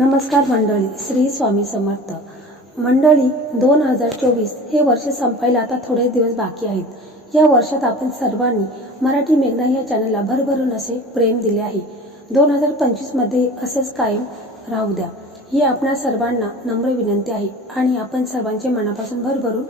नमस्कार मंडळी श्री स्वामी समर्थ मंडळी दोन हजार चोवीस हे वर्ष संपायला आता थोडे दिवस बाकी आहेत या वर्षात आपण सर्वांनी मराठी मेघना या चॅनलला भरभरून असे प्रेम दिले आहे दोन हजार पंचवीसमध्ये असेच कायम राहू द्या ही आपल्या सर्वांना नम्र विनंती आहे आणि आपण सर्वांचे मनापासून भरभरून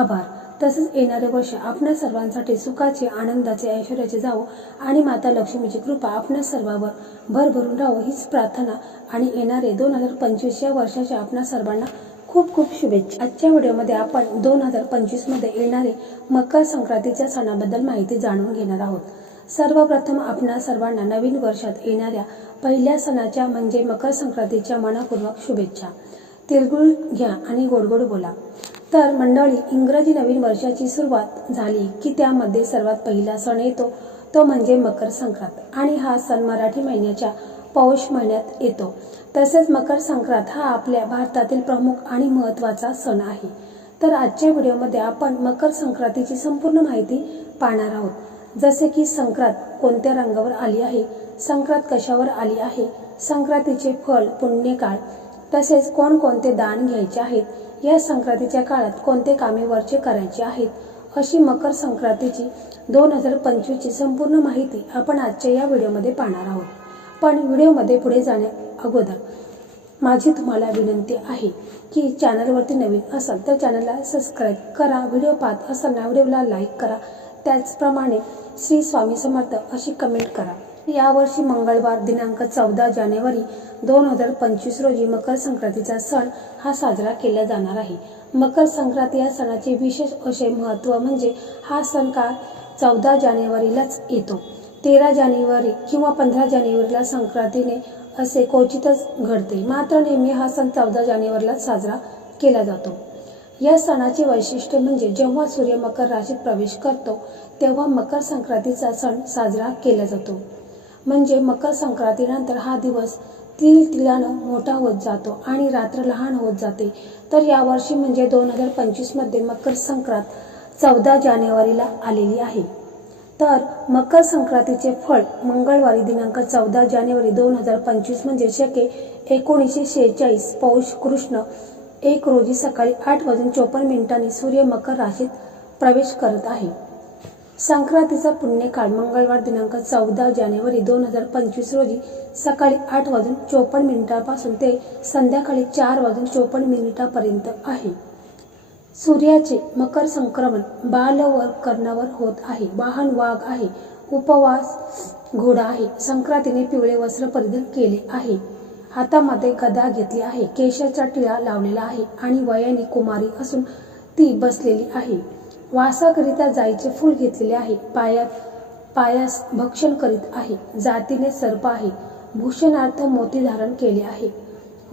आभार तसेच येणारे वर्ष आपल्या सर्वांसाठी सुखाचे आनंदाचे ऐश्वर्याचे जावो आणि माता लक्ष्मीची कृपा आपल्या सर्वांवर भरभरून राहो हीच प्रार्थना आणि येणारे दोन हजार पंचवीस या वर्षाच्या आपणा सर्वांना खूप खूप शुभेच्छा आजच्या व्हिडिओमध्ये आपण दोन हजार पंचवीसमध्ये येणारे मकर संक्रांतीच्या सणाबद्दल माहिती जाणून घेणार आहोत सर्वप्रथम आपणा सर्वांना नवीन वर्षात येणाऱ्या पहिल्या सणाच्या म्हणजे मकर संक्रांतीच्या मनापूर्वक शुभेच्छा तिरगुळ घ्या आणि गोडगोड बोला तर मंडळी इंग्रजी नवीन वर्षाची सुरुवात झाली की त्यामध्ये सर्वात पहिला सण येतो तो म्हणजे मकर संक्रांत आणि हा सण मराठी महिन्याच्या पौष महिन्यात येतो तसेच मकर संक्रांत हा आपल्या भारतातील प्रमुख आणि महत्त्वाचा सण आहे तर आजच्या व्हिडिओमध्ये आपण मकर संक्रांतीची संपूर्ण माहिती पाहणार आहोत जसे की संक्रांत कोणत्या रंगावर आली आहे संक्रांत कशावर आली आहे संक्रांतीचे फळ पुण्यकाळ तसेच कोणकोणते दान घ्यायचे आहेत या संक्रांतीच्या काळात कोणते कामे वरचे करायचे आहेत अशी मकर संक्रांतीची दोन हजार पंचवीसची संपूर्ण माहिती आपण आजच्या या व्हिडिओमध्ये पाहणार आहोत पण व्हिडिओमध्ये पुढे जाण्या अगोदर माझी तुम्हाला विनंती आहे की चॅनलवरती नवीन असाल तर चॅनलला सबस्क्राईब करा व्हिडिओ पाहत असताना व्हिडिओला लाईक करा त्याचप्रमाणे श्री स्वामी समर्थ अशी कमेंट करा यावर्षी मंगळवार दिनांक चौदा जानेवारी दोन हजार पंचवीस रोजी मकर संक्रांतीचा सण हा साजरा केला जाणार आहे मकर संक्रांती या सणाचे विशेष असे महत्त्व म्हणजे हा सण काळ चौदा जानेवारीलाच येतो तेरा जानेवारी किंवा पंधरा जानेवारीला संक्रांतीने असे क्वचितच घडते मात्र नेहमी हा सण चौदा जानेवारीलाच साजरा केला जातो या सणाचे वैशिष्ट्य म्हणजे जेव्हा सूर्य मकर राशीत प्रवेश करतो तेव्हा मकर संक्रांतीचा सण साजरा केला जातो म्हणजे मकर संक्रांतीनंतर हा दिवस तिल तिलानं मोठा होत जातो आणि रात्र लहान होत जाते तर यावर्षी म्हणजे दोन हजार पंचवीसमध्ये मकर संक्रांत चौदा जानेवारीला आलेली आहे तर मकर संक्रांतीचे फळ मंगळवारी दिनांक चौदा जानेवारी दोन हजार पंचवीस म्हणजे शके एकोणीसशे शेहेचाळीस पौष कृष्ण एक रोजी सकाळी आठ वाजून चोपन्न मिनिटांनी सूर्य मकर राशीत प्रवेश करत आहे संक्रांतीचा पुण्यकाळ मंगळवार दिनांक चौदा जानेवारी दोन हजार पंचवीस रोजी सकाळी आठ वाजून चोपन्न मिनिटापासून ते संध्याकाळी चार वाजून चोपन्न मिनिटापर्यंत आहे सूर्याचे मकर संक्रमण बालवर कर्णावर होत आहे वाहन वाघ आहे उपवास घोडा आहे संक्रांतीने पिवळे वस्त्र परिधान केले आहे हातामध्ये गदा घेतली आहे केशाचा टिळा लावलेला आहे आणि वयाने कुमारी असून ती बसलेली आहे वासाकरिता जायचे फूल घेतलेले आहे पायात पायास भक्षण करीत आहे जातीने सर्प आहे भूषणार्थ मोती धारण केले आहे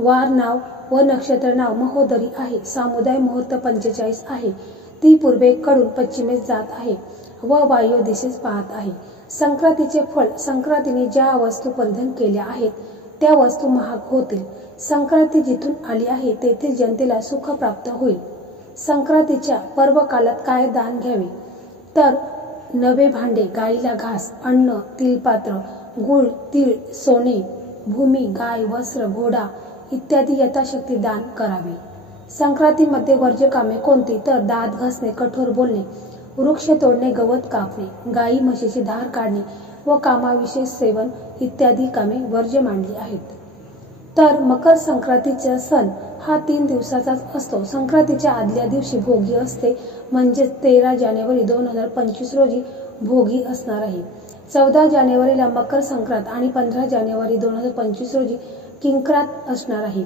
वार नाव व नक्षत्र नाव महोदरी आहे सामुदाय मुहूर्त पंचेचाळीस आहे ती पूर्वेकडून पश्चिमेस जात आहे व वायू दिशेस पाहत आहे संक्रांतीचे फळ संक्रांतीने ज्या वस्तू परिधान केल्या आहेत त्या वस्तू महाग होतील संक्रांती जिथून आली आहे तेथील जनतेला सुख प्राप्त होईल संक्रांतीच्या पर्व कालात काय दान घ्यावे तर नवे भांडे गाईला घास अन्न तिलपात्र गुळ तीळ सोने भूमी गाय वस्त्र घोडा इत्यादी यथाशक्ती दान करावे संक्रांतीमध्ये वर्ज्य कामे कोणती तर दात घासणे कठोर बोलणे वृक्ष तोडणे गवत कापणे गाई म्हशीची धार काढणे व कामाविषयी सेवन इत्यादी कामे वर्ज्य मांडली आहेत तर मकर संक्रांतीचा सण हा तीन दिवसाचाच असतो संक्रांतीच्या आदल्या दिवशी भोगी असते म्हणजे तेरा जानेवारी दोन हजार पंचवीस रोजी भोगी असणार आहे चौदा जानेवारीला मकर संक्रांत आणि पंधरा जानेवारी दोन हजार पंचवीस रोजी किंक्रांत असणार आहे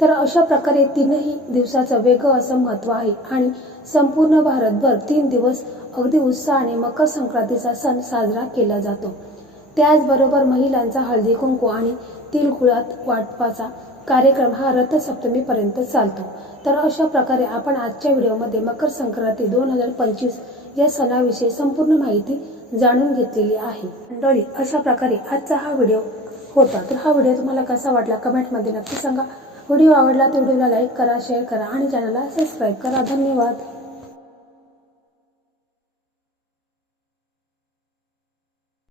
तर अशा प्रकारे तीनही दिवसाचं वेगळं असं महत्व आहे आणि संपूर्ण भारतभर तीन दिवस अगदी उत्साहाने मकर संक्रांतीचा सण साजरा केला जातो त्याचबरोबर महिलांचा हळदी कुंकू आणि तिळगुळात वाटपाचा कार्यक्रम हा रथसप्तमीपर्यंत चालतो तर अशा प्रकारे आपण आजच्या व्हिडिओमध्ये मकर संक्रांती दोन हजार पंचवीस या सणाविषयी संपूर्ण माहिती जाणून घेतलेली आहे मंडळी अशा प्रकारे आजचा हा व्हिडिओ होता तर हा व्हिडिओ तुम्हाला कसा वाटला कमेंटमध्ये नक्की सांगा व्हिडिओ आवडला तर व्हिडिओला लाईक करा शेअर करा आणि चॅनलला सबस्क्राईब करा धन्यवाद